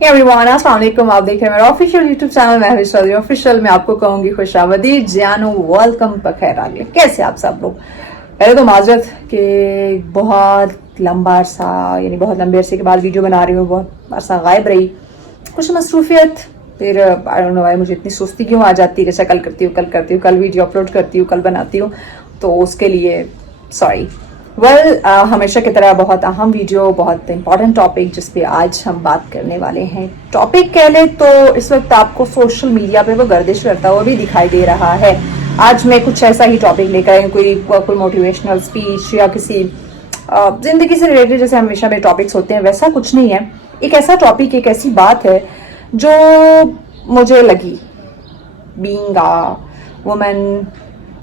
Everyone अस्सलाम वालेकुम। आप देख रहे हैं मेरा ऑफिशियल यूट्यूब चैनल। मैं हूं चौधरी ऑफिशियल में आपको कहूंगी खुशामदीद जानो, वेलकम बखैर आगे। कैसे आप सब लोग? पहले तो माजरत कि बहुत लंबा अरसा यानी बहुत लंबे अरसे के बाद वीडियो बना रही हूँ, बहुत अरसा गायब रही, कुछ मसरूफियत, फिर आई डोंट नो व्हाई मुझे इतनी सुस्ती क्यों आ जाती है कि कल करती हूँ, कल वीडियो अपलोड करती हूँ, कल बनाती हूँ, तो उसके लिए सॉरी। हमेशा की तरह बहुत अहम वीडियो, बहुत इंपॉर्टेंट टॉपिक जिस पे आज हम बात करने वाले हैं। टॉपिक कह ले तो इस वक्त आपको सोशल मीडिया पे वो गर्दिश करता हुआ भी दिखाई दे रहा है। आज मैं कुछ ऐसा ही टॉपिक लेकर आई, कोई मोटिवेशनल स्पीच या किसी जिंदगी से रिलेटेड जैसे हमेशा मेरे टॉपिक्स होते हैं वैसा कुछ नहीं है। एक ऐसा टॉपिक, एक ऐसी बात है जो मुझे लगी, बीइंग अ वुमन,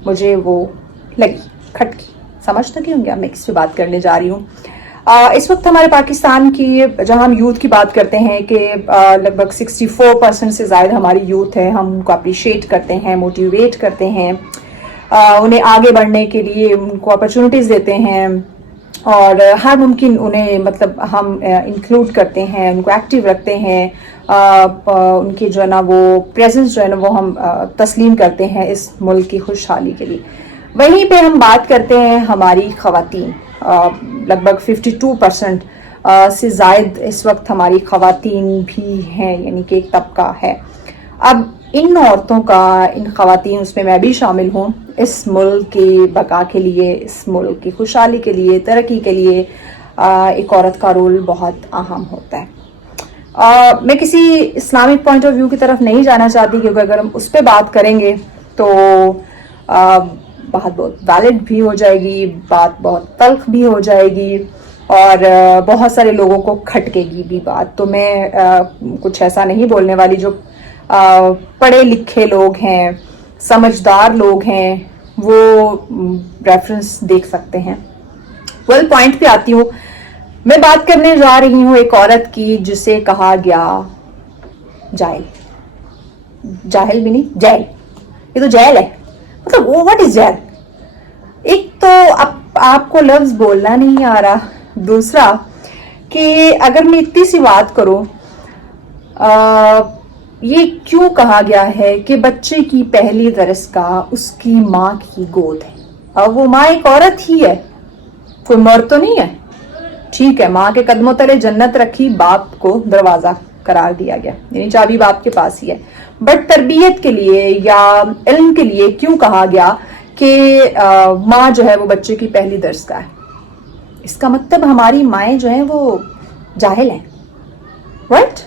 मुझे वो लगी, खटकी, समझ तक होंगे। मैं किस पे बात करने जा रही हूँ। इस वक्त हमारे पाकिस्तान की, जहां हम यूथ की बात करते हैं कि लगभग 64% से ज़्यादा हमारी यूथ है, हम उनको अप्रिशिएट करते हैं, मोटिवेट करते हैं, उन्हें आगे बढ़ने के लिए उनको अपॉर्चुनिटीज़ देते हैं और हर मुमकिन उन्हें मतलब हम इंक्लूड करते हैं, उनको एक्टिव रखते हैं, उनकी जो है ना वो प्रेजेंस जो है ना वो हम तस्लीम करते हैं इस मुल्क की खुशहाली के लिए। वहीं पे हम बात करते हैं हमारी ख़वातीन, लगभग 52% से ज़ायद इस वक्त हमारी ख़वातीन भी हैं, यानी कि एक तबका है। अब इन औरतों का, इन ख़वातीन, उसमें मैं भी शामिल हूँ, इस मुल्क की बका के लिए, इस मुल्क की खुशहाली के लिए, तरक्की के लिए एक औरत का रोल बहुत अहम होता है। मैं किसी इस्लामिक पॉइंट ऑफ व्यू की तरफ नहीं जाना चाहती, क्योंकि अगर हम उस पर बात करेंगे तो बात बहुत वैलिड भी हो जाएगी, बात बहुत तल्ख भी हो जाएगी और बहुत सारे लोगों को खटकेगी भी बात। तो मैं कुछ ऐसा नहीं बोलने वाली। जो पढ़े लिखे लोग हैं, समझदार लोग हैं, वो रेफरेंस देख सकते हैं। पॉइंट पे आती हूँ। मैं बात करने जा रही हूँ एक औरत की जिसे कहा गया जाहिल, जाहिल भी नहीं, जैल। ये तो जैल है, मतलब वो व्हाट इज जैल? एक तो आपको लफ्ज बोलना नहीं आ रहा, दूसरा कि अगर मैं इतनी सी बात करूं, ये क्यों कहा गया है कि बच्चे की पहली दरसगाह उसकी माँ की गोद है। अब वो माँ एक औरत ही है, कोई मर्द तो नहीं है। ठीक है, माँ के कदमों तले जन्नत रखी, बाप को दरवाजा करार दिया गया, यानी चाबी बाप के पास ही है। बट तरबियत के लिए या इल्म के लिए क्यों कहा गया कि माँ जो है वो बच्चे की पहली दरसगाह है? इसका मतलब हमारी माएँ जो हैं वो जाहिल हैं, राइट?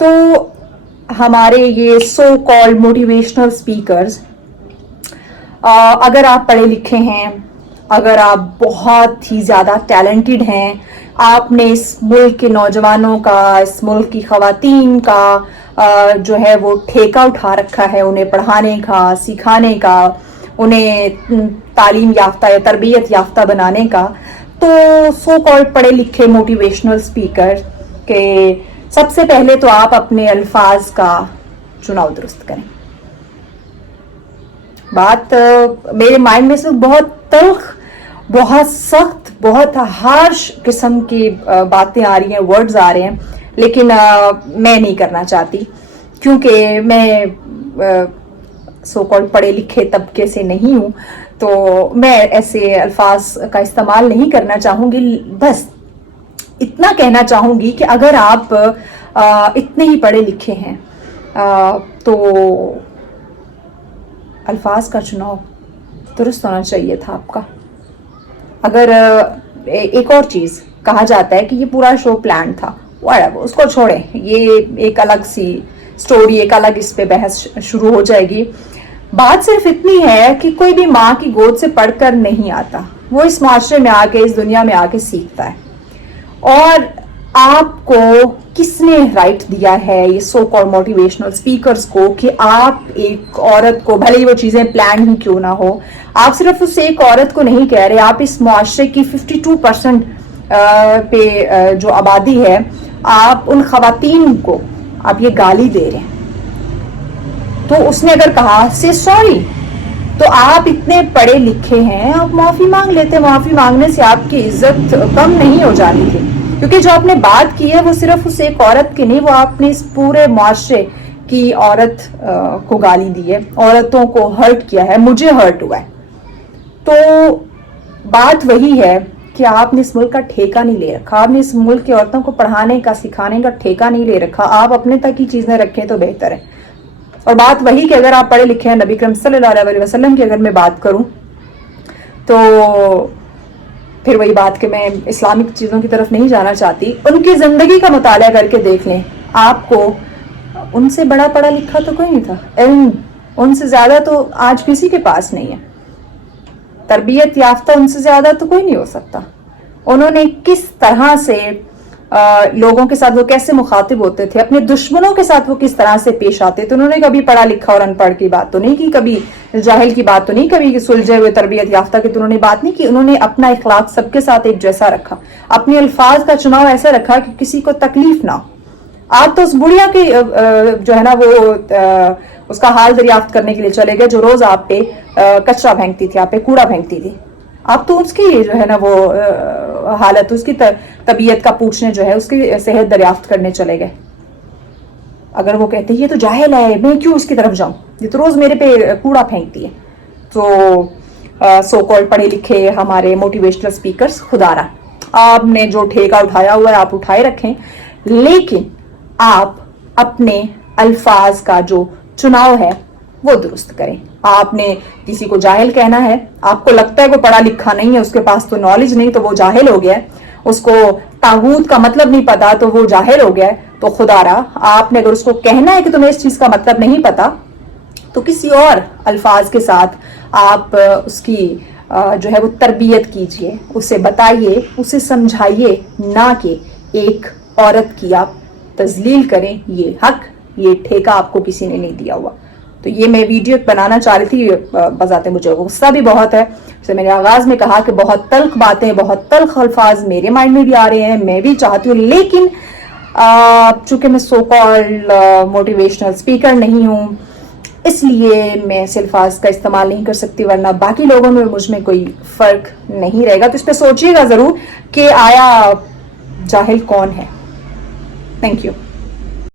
तो हमारे ये सो कॉल्ड मोटिवेशनल स्पीकर्स, अगर आप पढ़े लिखे हैं, अगर आप बहुत ही ज़्यादा टैलेंटेड हैं, आपने इस मुल्क के नौजवानों का, इस मुल्क की ख़वातीन का जो है वो ठेका उठा रखा है, उन्हें पढ़ाने का, सिखाने का, उन्हें तालीम याफ्ता या तरबियत याफ्ता बनाने का, तो सो कॉल्ड पढ़े लिखे मोटिवेशनल स्पीकर के सबसे पहले तो आप अपने अल्फाज का चुनाव दुरुस्त करें। बात मेरे माइंड में से बहुत तल्ख, बहुत सख्त, बहुत हार्श किस्म की बातें आ रही हैं, वर्ड्स आ रहे हैं, लेकिन मैं नहीं करना चाहती, क्योंकि मैं सो कॉल्ड पढ़े लिखे तबके से नहीं हूँ, तो मैं ऐसे अल्फाज का इस्तेमाल नहीं करना चाहूँगी। बस इतना कहना चाहूँगी कि अगर आप इतने ही पढ़े लिखे हैं तो अल्फाज का चुनाव दुरुस्त होना चाहिए था आपका। अगर एक और चीज़ कहा जाता है कि ये पूरा शो प्लान था, उसको छोड़ें, ये एक अलग सी स्टोरी, एक अलग इस पे बहस शुरू हो जाएगी। बात सिर्फ इतनी है कि कोई भी माँ की गोद से पढ़कर नहीं आता, वो इस माशरे में आके, इस दुनिया में आके सीखता है। और आपको किसने राइट दिया है ये सो कॉल्ड मोटिवेशनल स्पीकर्स को कि आप एक औरत को, भले ही वो चीज़ें प्लान ही क्यों ना हो, आप सिर्फ उस एक औरत को नहीं कह रहे, आप इस मुआशरे की 52% पे जो आबादी है, आप उन ख़वातीन को आप ये गाली दे रहे हैं। तो उसने अगर कहा से सॉरी, तो आप इतने पढ़े लिखे हैं, आप माफ़ी मांग लेते। माफ़ी मांगने से आपकी इज्जत कम नहीं हो जानी थी। کیونکہ جو آپ نے بات کی ہے وہ صرف اس ایک عورت کی نہیں، وہ آپ نے اس پورے معاشرے کی عورت کو گالی دی ہے، عورتوں کو ہرٹ کیا ہے، مجھے ہرٹ ہوا ہے. تو بات وہی ہے کہ آپ نے اس ملک کا ٹھیکہ نہیں لے رکھا، آپ نے اس ملک کی عورتوں کو پڑھانے کا سکھانے کا ٹھیکہ نہیں لے رکھا. آپ اپنے تک ہی چیزیں رکھیں تو بہتر ہے. اور بات وہی کہ اگر آپ پڑھے لکھے ہیں، نبی کریم صلی اللہ علیہ وسلم کی اگر میں بات کروں تو پھر وہی بات کہ میں اسلامک چیزوں کی طرف نہیں جانا چاہتی. ان کی زندگی کا مطالعہ کر کے دیکھ لیں آپ کو، ان سے بڑا پڑھا لکھا تو کوئی نہیں تھا، علم ان سے زیادہ تو آج کسی کے پاس نہیں ہے، تربیت یافتہ ان سے زیادہ تو کوئی نہیں ہو سکتا. انہوں نے کس طرح سے لوگوں کے ساتھ وہ کیسے مخاطب ہوتے تھے، اپنے دشمنوں کے ساتھ وہ کس طرح سے پیش آتے تھے. انہوں نے کبھی پڑھا لکھا اور ان پڑھ کی بات تو نہیں کی، کبھی جاہل کی بات تو نہیں، کبھی سلجھے ہوئے تربیت یافتہ کی تو انہوں نے بات نہیں کی. انہوں نے اپنا اخلاق سب کے ساتھ ایک جیسا رکھا، اپنے الفاظ کا چناؤ ایسا رکھا کہ کسی کو تکلیف نہ ہو. آپ تو اس بڑھیا کی جو ہے نا وہ اس کا حال دریافت کرنے کے لیے چلے گئے جو روز آپ پہ کچرا پھینکتی تھی، آپ پہ کوڑا پھینکتی تھی. آپ تو اس کی جو ہے نا وہ حالت، اس کی طبیعت کا پوچھنے جو ہے اس کی صحت دریافت کرنے چلے گئے. اگر وہ کہتے ہیں یہ تو جاہل ہے، میں کیوں اس کی طرف جاؤں، یہ تو روز میرے پہ کوڑا پھینکتی ہے. تو سو کالڈ پڑھے لکھے ہمارے موٹیویشنل سپیکرز، خدا را آپ نے جو ٹھیکہ اٹھایا ہوا ہے آپ اٹھائے رکھیں، لیکن آپ اپنے الفاظ کا جو چناؤ ہے وہ درست کریں. آپ نے کسی کو جاہل کہنا ہے، آپ کو لگتا ہے وہ پڑھا لکھا نہیں ہے، اس کے پاس تو نالج نہیں تو وہ جاہل ہو گیا ہے، اس کو طاغوت کا مطلب نہیں پتا تو وہ جاہل ہو گیا ہے. تو خدا را آپ نے اگر اس کو کہنا ہے کہ تمہیں اس چیز کا مطلب نہیں پتا تو کسی اور الفاظ کے ساتھ آپ اس کی جو ہے وہ تربیت کیجئے، اسے بتائیے، اسے سمجھائیے، نہ کہ ایک عورت کی آپ تذلیل کریں. یہ حق، یہ ٹھیکہ آپ کو کسی نے نہیں دیا ہوا. تو یہ میں ویڈیو بنانا چاہ رہی تھی، بذات مجھے غصہ بھی بہت ہے. جیسے میں نے آغاز میں کہا کہ بہت تلخ باتیں، بہت تلخ الفاظ میرے مائنڈ میں بھی آ رہے ہیں، میں بھی چاہتی ہوں، لیکن چونکہ میں سو کالڈ موٹیویشنل اسپیکر نہیں ہوں اس لیے میں ایسے الفاظ کا استعمال نہیں کر سکتی، ورنہ باقی لوگوں میں مجھ میں کوئی فرق نہیں رہے گا. تو اس پہ سوچیے گا ضرور کہ آیا جاہل کون ہے. Thank you.